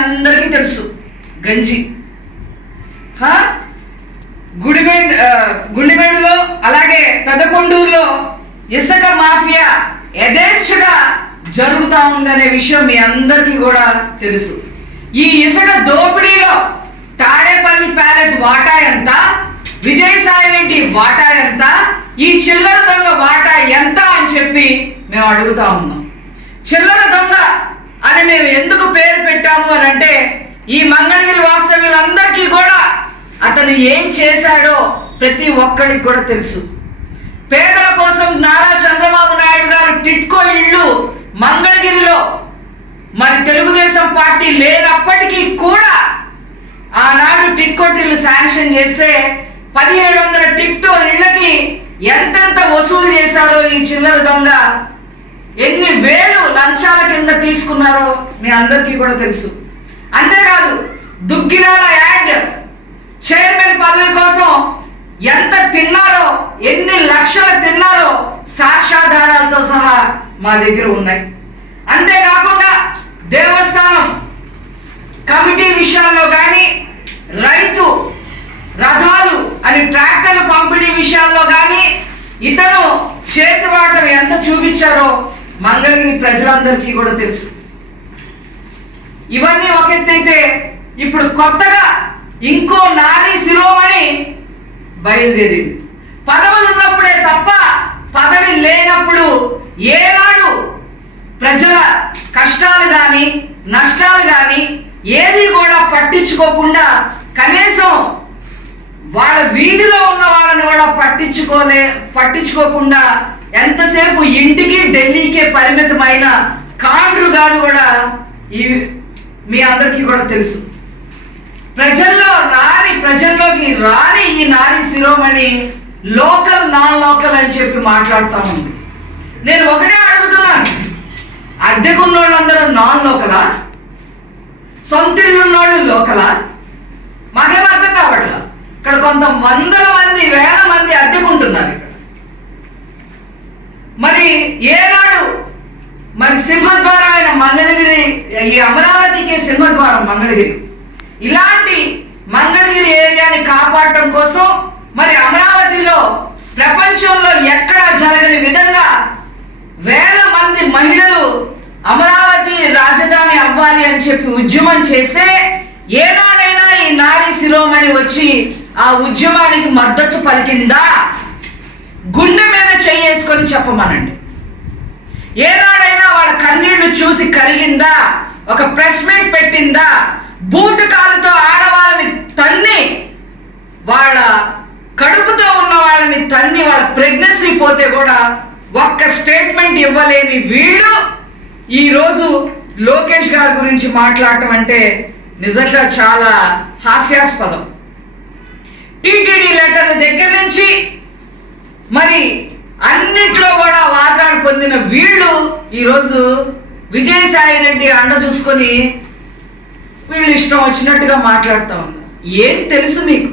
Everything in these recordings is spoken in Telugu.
అందరికీ తెలుసు. గంజి. గుడిబెండ్ గుండిబెండులో అలాగే పెద్దకొండూరులో ఇసుక మాఫియా యథేచ్ఛగా జరుగుతా ఉందనే విషయం మీ అందరికీ కూడా తెలుసు. ఈ ఇసుక దోపిడీలో తాడేపల్లి ప్యాలెస్ వాటా ఎంత? విజయసాయి రెడ్డి వాటా ఎంత? ఈ చిల్లర దొంగ వాటా ఎంత అని చెప్పి మేము అడుగుతా ఉన్నాం. చిల్లర దొంగ అని మేము ఎందుకు పేరు పెట్టాము అని అంటే ఈ మంగళగిరి వాస్తవ్యులందరికీ కూడా అతను ఏం చేశాడో ప్రతి ఒక్కడికి కూడా తెలుసు. పేదల కోసం నారా చంద్రబాబు నాయుడు గారు టిట్కో ఇళ్ళు మంగళగిరిలో. మరి తెలుగుదేశం పార్టీ లేనప్పటికీ కూడా ఆనాడు టిక్కోటిల్లు శాంక్షన్ చేస్తే పదిహేడు వందల టిక్టో ఇళ్ళకి ఎంతెంత వసూలు చేశారో ఈ చిల్లర దొంగ ఎన్ని వేలు లంచాల కింద తీసుకున్నారో మీ అందరికీ కూడా తెలుసు. అంతేకాదు దుగ్గిరాల యాడ్ చైర్మన్ పదవి కోసం ఎంత తిన్నారో ఎన్ని లక్షలు తిన్నారో సాక్ష్యాధారాలతో సహా మా దగ్గర ఉన్నాయి. అంతేకాకుండా దేవస్థానం కమిటీ విషయాల్లో కానీ రైతు రథాలు అని ట్రాక్టర్లు పంపిణీ విషయాల్లో కానీ ఇతను చేతి వాడటం ఎంత చూపించారో మంగళగిరి ప్రజలందరికీ కూడా తెలుసు. ఇవన్నీ ఒక ఎత్తైతే ఇప్పుడు కొత్తగా ఇంకో నారీ శిరోమణి బయలుదేరింది. పదవులు ఉన్నప్పుడే తప్ప పదవి లేనప్పుడు ఏనాడు ప్రజల కష్టాలు కానీ నష్టాలు కానీ ఏది కూడా పట్టించుకోకుండా కనీసం వాళ్ళ వీధిలో ఉన్న వాళ్ళని కూడా పట్టించుకోలే పట్టించుకోకుండా ఎంతసేపు ఇంటికి ఢిల్లీకే పరిమితమైన కాండ్రు గారు కూడా ఈ మీ అందరికీ కూడా తెలుసు. ప్రజల్లో రాని ప్రజల్లోకి రాని ఈ నారి శిరోమణి లోకల్ నాన్ లోకల్ అని చెప్పి మాట్లాడుతూ ఉంది. నేను ఒకటే అడుగుతున్నాను. అద్దెకున్నోళ్ళందరూ నాన్ లోకలా సొంత ఇల్లున్నోళ్ళు లోకలా? ఇక్కడ కొంత వందల మంది వేల మంది అద్దెకుంటున్నారు ఇక్కడ. మరి ఏనాడు మరి సింహద్వారం అయిన మంగళగిరి ఈ అమరావతికి సింహద్వారం మంగళగిరి. ఇలాంటి మంగళగిరి ఏరియాని కాపాడటం కోసం మరి అమరావతిలో ప్రపంచంలో ఎక్కడా జరగని విధంగా వేల మంది మహిళలు అమరావతి రాజధాని అవ్వాలి అని చెప్పి ఉద్యమం చేస్తే ఏనాడైనా ఈ నారీ శిరోమణి వచ్చి ఆ ఉద్యమానికి మద్దతు పలికిందా? గుండె మీద చేసుకొని చెప్పమనండి. ఏనాడైనా వాళ్ళ కన్నీళ్ళు చూసి కరిగిందా? ఒక ప్రెస్ మీట్ పెట్టిందా? బూటు కాలుతో ఆడవాళ్ళని తన్ని వాళ్ళ కడుపుతో ఉన్న వాళ్ళని తన్ని వాళ్ళ ప్రెగ్నెన్సీ పోతే కూడా ఒక్క స్టేట్మెంట్ ఇవ్వలేని వీళ్ళు ఈరోజు లోకేష్ గారి గురించి మాట్లాడటం అంటే నిజంగా చాలా హాస్యాస్పదం. టీటీడీ లెటర్ దగ్గర నుంచి మరి అన్నిట్లో కూడా వాతాడు పొందిన వీళ్ళు ఈరోజు విజయసాయి రెడ్డి అండ చూసుకొని వీళ్ళు ఇష్టం వచ్చినట్టుగా మాట్లాడుతూ ఉన్నారు. ఏం తెలుసు మీకు?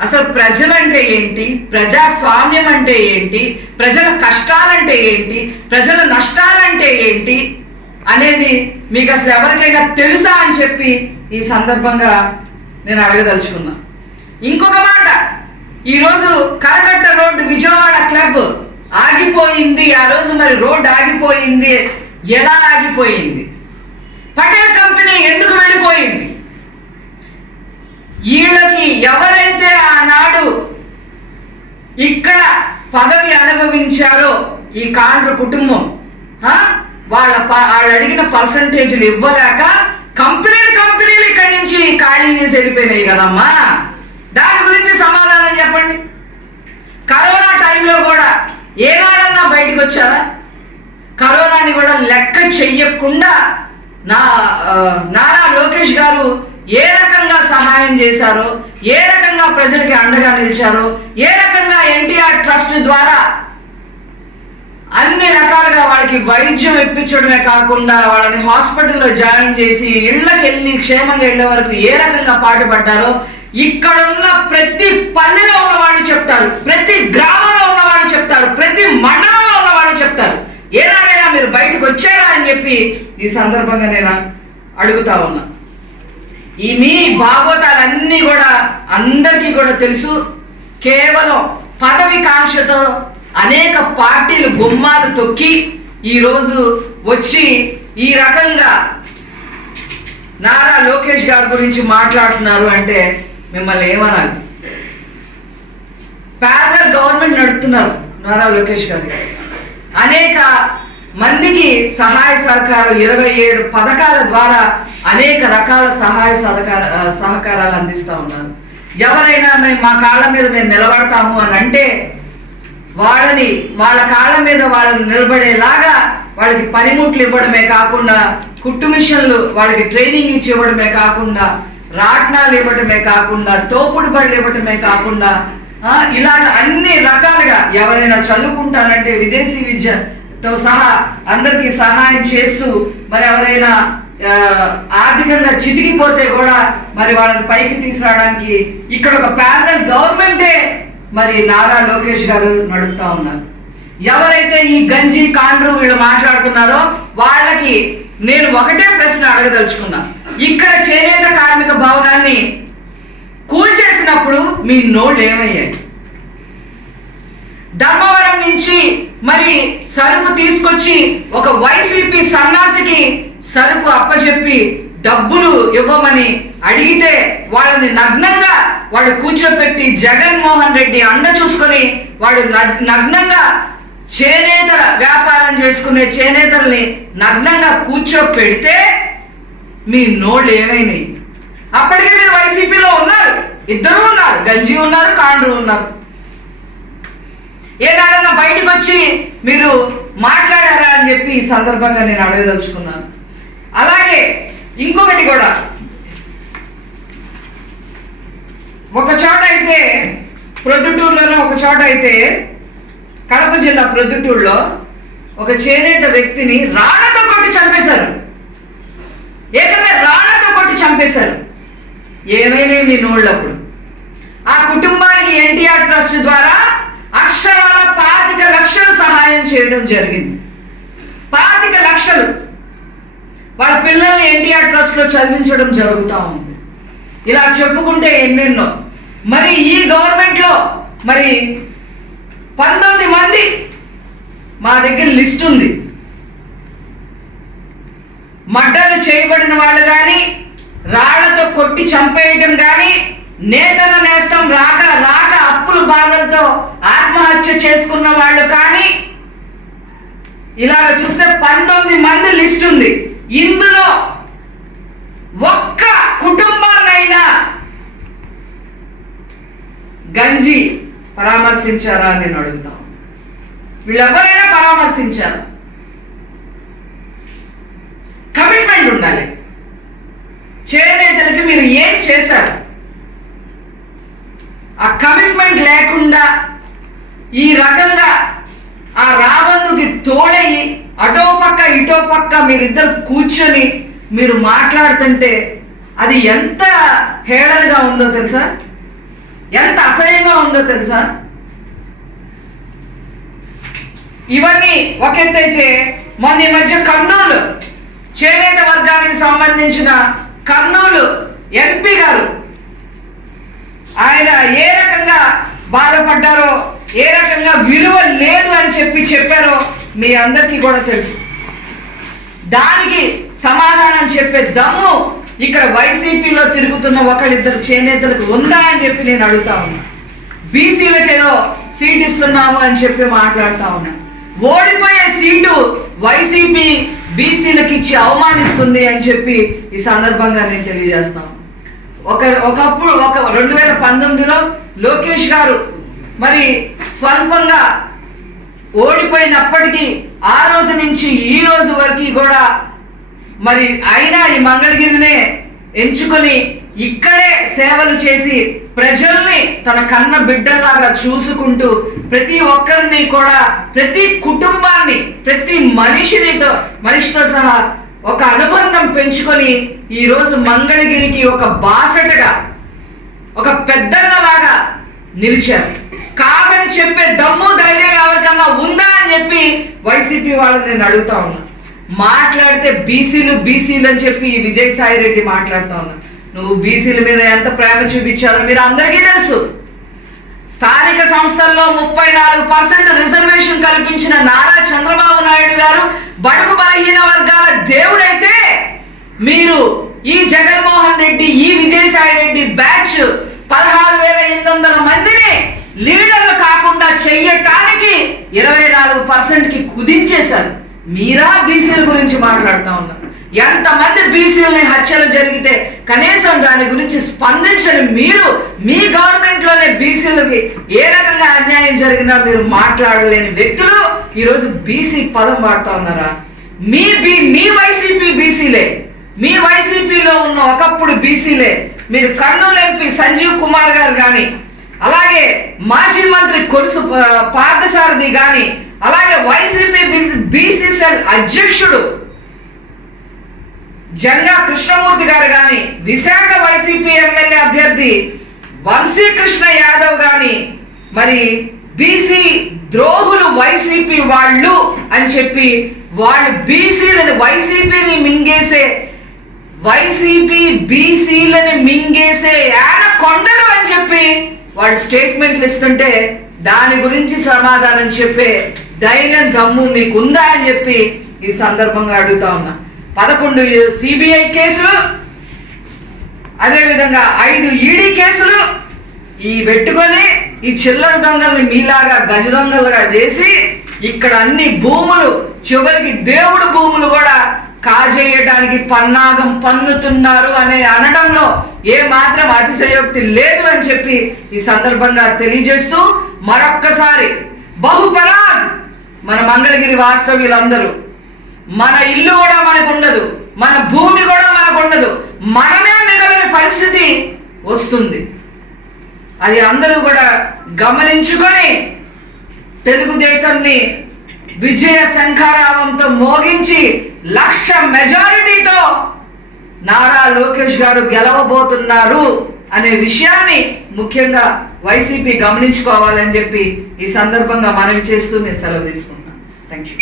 అసలు ప్రజలంటే ఏంటి? ప్రజాస్వామ్యం అంటే ఏంటి? ప్రజల కష్టాలంటే ఏంటి? ప్రజల నష్టాలంటే ఏంటి? అనేది మీకు అసలు ఎవరికైనా తెలుసా అని చెప్పి ఈ సందర్భంగా నేను అడగదలుచుకున్నాను ఇంకొక మాట. ఈరోజు కరకట్ట రోడ్డు విజయవాడ క్లబ్ ఆగిపోయింది. ఆ రోజు మరి రోడ్డు ఆగిపోయింది. ఎలా ఆగిపోయింది? పటేల్ కంపెనీ ఎందుకు వెళ్ళిపోయింది? వీళ్ళకి ఎవరైతే ఆనాడు ఇక్కడ పదవి అనుభవించారో ఈ కాండ్రు కుటుంబం వాళ్ళ వాళ్ళు అడిగిన పర్సంటేజ్లు ఇవ్వలేక కంపెనీలు కంపెనీలు ఇక్కడి నుంచి ఖాళీ చేసి వెళ్ళిపోయినాయి కదమ్మా. దాని గురించి సమాధానం చెప్పండి. కరోనా టైంలో కూడా ఏనాడన్నా బయటకు వచ్చారా కరోనాని కూడా లెక్క చెయ్యకుండా నా నారా లోకేష్ గారు ఏ రకంగా సహాయం చేశారో ఏ రకంగా ప్రజలకి అండగా నిలిచారో ఏ రకంగా ఎన్టీఆర్ ట్రస్ట్ ద్వారా అన్ని రకాలుగా వాళ్ళకి వైద్యం ఇప్పించడమే కాకుండా వాళ్ళని హాస్పిటల్లో జాయిన్ చేసి ఇళ్ళకి వెళ్ళి క్షేమంగా వెళ్ళే వరకు ఏ రకంగా పాటుపడ్డారో ఇక్కడున్న ప్రతి పల్లెలో ఉన్న వాళ్ళు చెప్తారు. ప్రతి గ్రామంలో ఉన్న వాళ్ళు చెప్తారు. ప్రతి మండలంలో ఉన్న వాళ్ళు చెప్తారు. ఏనాడైనా మీరు బయటకు వచ్చారా అని చెప్పి ఈ సందర్భంగా నేను అడుగుతా ఉన్నా. ఈ మీ భాగవతాలన్నీ కూడా అందరికీ కూడా తెలుసు. కేవలం పదవి కాంక్షతో అనేక పార్టీలు గుమ్మాలు తొక్కి ఈరోజు వచ్చి ఈ రకంగా నారా లోకేష్ గారి గురించి మాట్లాడుతున్నారు అంటే మిమ్మల్ని ఏమనాలి? ప్యారల్ గవర్నమెంట్ నడుపుతున్నారు నారా లోకేష్ గారు. అనేక మందికి సహాయ సహకారం ఇరవై ఏడు పథకాల ద్వారా అనేక రకాల సహాయ సహకార సహకారాలు అందిస్తూ ఉన్నారు. ఎవరైనా మేము మా కాళ్ళ మీద మేము నిలబడతాము అని అంటే వాళ్ళని వాళ్ళ కాళ్ళ మీద వాళ్ళని నిలబడేలాగా వాళ్ళకి పనిముట్లు ఇవ్వడమే కాకుండా కుట్టు మిషన్లు వాళ్ళకి ట్రైనింగ్ ఇచ్చి ఇవ్వడమే కాకుండా రాట్నాలు ఇవ్వటమే కాకుండా తోపుడు బళ్ళు ఇవ్వటమే కాకుండా ఇలాగ అన్ని రకాలుగా ఎవరైనా చదువుకుంటానంటే విదేశీ విద్యతో సహా అందరికీ సహాయం చేస్తూ మరి ఎవరైనా ఆర్థికంగా చితికిపోతే కూడా మరి వాళ్ళని పైకి తీసుకురావడానికి ఇక్కడ ఒక ప్యారల్ గవర్నమెంటే మరి నారా లోకేష్ గారు నడుపుతా ఉన్నారు. ఎవరైతే ఈ గంజి కాండ్రు వీళ్ళు మాట్లాడుతున్నారో వాళ్ళకి నేను ఒకటే ప్రశ్న అడగదలుచుకున్నా. ఇక్కడ చేనేత కార్మిక భవనాన్ని కూల్చేసినప్పుడు మీ నోళ్ళు ఏమయ్యాయి? ధర్మవరం నుంచి మరి సరుకు తీసుకొచ్చి ఒక వైసీపీ సన్నాసికి సరుకు అప్పచెప్పి డబ్బులు ఇవ్వమని అడిగితే వాళ్ళని నగ్నంగా వాడు కూర్చోపెట్టి జగన్మోహన్ రెడ్డి అండ చూసుకొని వాడు నగ్- నగ్నంగా చేనేతల వ్యాపారం చేసుకునే చేనేతల్ని నగ్నంగా కూర్చోపెడితే మీ నోళ్ళు ఏమైనాయి? అప్పటికే మీరు వైసీపీలో ఉన్నారు. ఇద్దరు ఉన్నారు. గంజి ఉన్నారు కాండ్రు ఉన్నారు. ఏనాడన్నా బయటకు వచ్చి మీరు మాట్లాడారా అని చెప్పి ఈ సందర్భంగా నేను అడగదలుచుకున్నాను. అలాగే ఇంకొకటి కూడా. ఒక చోట అయితే ప్రొద్దుటూరులోనే ఒక చోట అయితే కడప జిల్లా ప్రొద్దుటూరులో ఒక చేనేత వ్యక్తిని రాళ్ళతో కొట్టి చంపేశారు. ఏకంగా రాళ్ళతో కొట్టి చంపేశారు. ఏమైనా మీ నోళ్ళప్పుడు? ఆ కుటుంబానికి ఎన్టీఆర్ ట్రస్ట్ ద్వారా అక్షరాల పాతిక లక్షలు సహాయం చేయడం జరిగింది. పాతిక లక్షలు. వాళ్ళ పిల్లల్ని ఎన్టీఆర్ ట్రస్ట్లో చదివించడం జరుగుతూ ఉంది. ఇలా చెప్పుకుంటే ఎన్నెన్నో. మరి ఈ గవర్నమెంట్లో మరి పంతొమ్మిది మంది మా దగ్గర లిస్ట్ ఉంది. మడ్డలు చేయబడిన వాళ్ళు కానీ రాళ్ళతో కొట్టి చంపేయటం కానీ నేతల నేస్తం రాక రాక అప్పులు బాధలతో ఆత్మహత్య చేసుకున్న వాళ్ళు కానీ ఇలాగ చూస్తే పంతొమ్మిది మంది లిస్ట్ ఉంది. ఇందులో ఒక్క కుటుంబాన్నైనా గంజి పరామర్శించారా అని నేను అడుగుతాను వీళ్ళెవరైనా పరామర్శించారు. కమిట్మెంట్ ఉండాలి. చేనేతలకి మీరు ఏం చేశారు? ఆ కమిట్మెంట్ లేకుండా ఈ రకంగా ఆ రాబందుకి తోడయి అటో పక్క ఇటో పక్క మీరిద్దరు కూర్చొని మీరు మాట్లాడుతుంటే అది ఎంత హేళనగా ఉందో తెలుసా? ఎంత అసహ్యంగా ఉందో తెలుసా? ఇవన్నీ ఒక ఎత్తైతే మొన్న ఈ మధ్య కర్నూలు చేనేత వర్గానికి సంబంధించిన కర్నూలు ఎంపీ గారు ఆయన ఏ రకంగా బాధపడ్డారో ఏ రకంగా విలువ లేదు అని చెప్పి చెప్పారో మీ అందరికీ కూడా తెలుసు. దానికి సమాధానం చెప్పే దమ్ము ఇక్కడ వైసీపీలో తిరుగుతున్న ఒకళ్ళిద్దరు చేనేతలకు ఉందా అని చెప్పి నేను అడుగుతా ఉన్నా. బీసీలకు ఏదో సీట్ ఇస్తున్నాము అని చెప్పి మాట్లాడుతా ఉన్నా. ఓడిపోయే సీటు వైసీపీ బీసీలకు ఇచ్చి అవమానిస్తుంది అని చెప్పి ఈ సందర్భంగా నేను తెలియజేస్తాను ఒక ఒకప్పుడు ఒక రెండు వేల పంతొమ్మిదిలో లోకేష్ గారు మరి స్వల్పంగా ఓడిపోయినప్పటికీ ఆ రోజు నుంచి ఈ రోజు వరకు కూడా మరి అయినా ఈ మంగళగిరినే ఎంచుకొని ఇక్కడే సేవలు చేసి ప్రజల్ని తన కన్న బిడ్డలాగా చూసుకుంటూ ప్రతి ఒక్కరిని కూడా ప్రతి కుటుంబాన్ని ప్రతి మనిషినితో మనిషితో సహా ఒక అనుబంధం పెంచుకొని ఈరోజు మంగళగిరికి ఒక బాసటగా ఒక పెద్దన్నలాగా నిలిచారు. కాదని చెప్పే దమ్ము ధైర్యం ఎవరికన్నా ఉందా అని చెప్పి వైసీపీ వాళ్ళని నేను అడుగుతా ఉన్నా. మాట్లాడితే బీసీలు బీసీలు అని చెప్పి ఈ విజయసాయి రెడ్డి మాట్లాడుతా ఉన్నా నువ్వు బీసీల మీద ఎంత ప్రేమ చూపించారో మీరు అందరికీ తెలుసు. స్థానిక సంస్థల్లో ముప్పై నాలుగు పర్సెంట్ రిజర్వేషన్ కల్పించిన నారా చంద్రబాబు నాయుడు గారు బడుగు బలహీన వర్గాల దేవుడైతే మీరు ఈ జగన్మోహన్ రెడ్డి ఈ విజయసాయి రెడ్డి బ్యాచ్ పదహారు వేల ఎనిమిది వందల మందిని లీడర్లు కాకుండా చెయ్యటానికి ఇరవై నాలుగు పర్సెంట్కి కుదించేశారు. మీరా బీసీల గురించి మాట్లాడుతా ఉన్నారు ఎంతమంది బీసీలని హత్యలు జరిగితే కనీసం దాని గురించి స్పందించని మీరు మీ గవర్నమెంట్లోనే బీసీలకి ఏ రకంగా అన్యాయం జరిగినా మీరు మాట్లాడలేని వ్యక్తులు ఈరోజు బీసీ పదం వాడుతూ ఉన్నారా? మీ బీ మీ వైసీపీ బీసీలే. మీ వైసీపీలో ఉన్న ఒకప్పుడు బీసీలే. మీరు కర్నూలు ఎంపీ సంజీవ్ కుమార్ గారు కానీ అలాగే మాజీ మంత్రి కొలుసు పార్థసారథి కానీ అలాగే వైసీపీ బీసీ అధ్యక్షుడు జంగా కృష్ణమూర్తి గారు కానీ విశాఖ వైసీపీ ఎమ్మెల్యే అభ్యర్థి వంశీకృష్ణ యాదవ్ కానీ మరి బీసీ ద్రోహులు వైసీపీ వాళ్ళు అని చెప్పి వాళ్ళు బీసీలని వైసీపీని మింగేసే వైసీపీ బీసీలని మింగేసే యాన కొండలు అని చెప్పి వాడు స్టేట్మెంట్లు ఇస్తుంటే దాని గురించి సమాధానం చెప్పే ధైర్యం దమ్ము నీకు ఉందా అని చెప్పి ఈ సందర్భంగా అడుగుతా ఉన్నా. పదకొండు సిబిఐ కేసులు అదేవిధంగా ఐదు ఈడీ కేసులు ఈ పెట్టుకొని ఈ చిల్లర దొంగల్ని మీలాగా గజ దొంగలుగా చేసి ఇక్కడ అన్ని భూములు చివరికి దేవుడు భూములు కూడా కాజేయడానికి పన్నాగం పన్నుతున్నారు అనే అనడంలో ఏ మాత్రం అతిశయోక్తి లేదు అని చెప్పి ఈ సందర్భంగా తెలియజేస్తూ మరొక్కసారి బహుపరాగ్ మన మంగళగిరి వాస్తవ్యులందరూ. మన ఇల్లు కూడా మనకు ఉండదు మన భూమి కూడా మనకు ఉండదు మనమే మిగలని పరిస్థితి వస్తుంది. అది అందరూ కూడా గమనించుకొని తెలుగుదేశంని విజయ శంఖారావంతో మోగించి లక్ష మెజారిటీతో నారా లోకేష్ గారు గెలవబోతున్నారు అనే విషయాన్ని ముఖ్యంగా వైసీపీ గమనించుకోవాలని చెప్పి ఈ సందర్భంగా మనవి చేస్తూ నేను సెలవు తీసుకుంటున్నాను. Thank you